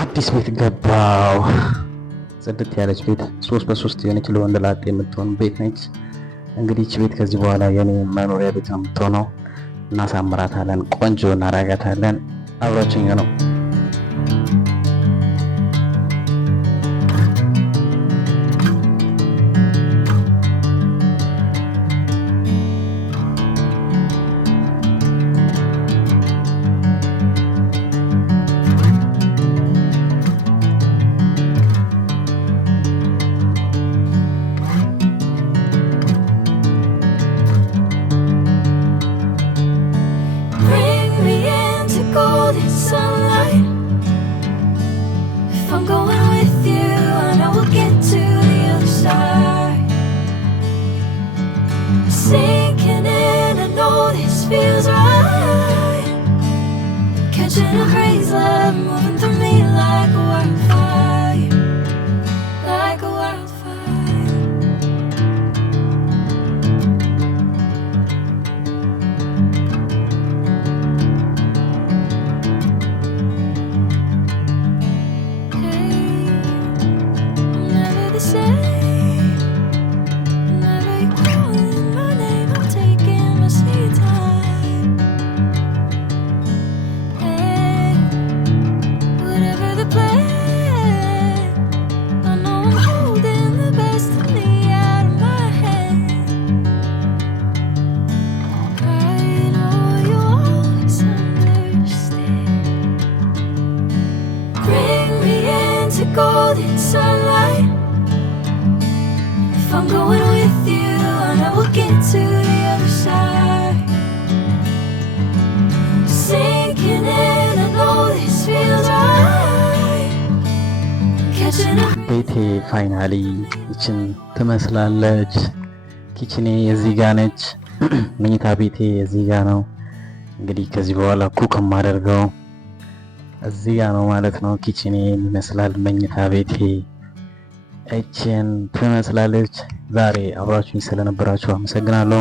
አዲስ ቤት ገባው። ጽድት ያለች ቤት 3 በ3 የሆነች ለወንድ ላጤ የምትሆን ቤት ነች። እንግዲህ እቺ ቤት ከዚህ በኋላ የኔ መኖሪያ ቤት ነው የምትሆነው። እናሳምራታለን፣ ቆንጆ እናረጋታለን። አብራችኝ ነው። I'm going with you, I know we'll get to the other side. Sinking in, I know this feels right. Catching a crazy love, moving through me like a wildfire, like a wildfire. Golden sunlight. If I'm going with you, I know we'll get to the other side. Sinking in, I know this feels right. Catching a ቤቴ ፋይናሊ ይችን ትመስላለች። ኪችኔ እዚህ ጋ ነች። መኝታ ቤቴ እዚህ ጋ ነው። እንግዲህ ከዚህ በኋላ ኩክ የማደርገው እዚህ ጋ ነው ማለት ነው። ኪችኔ ይመስላል። መኝታ ቤቴ እችን ትመስላለች። ዛሬ አብራችሁኝ ስለነበራችሁ አመሰግናለሁ።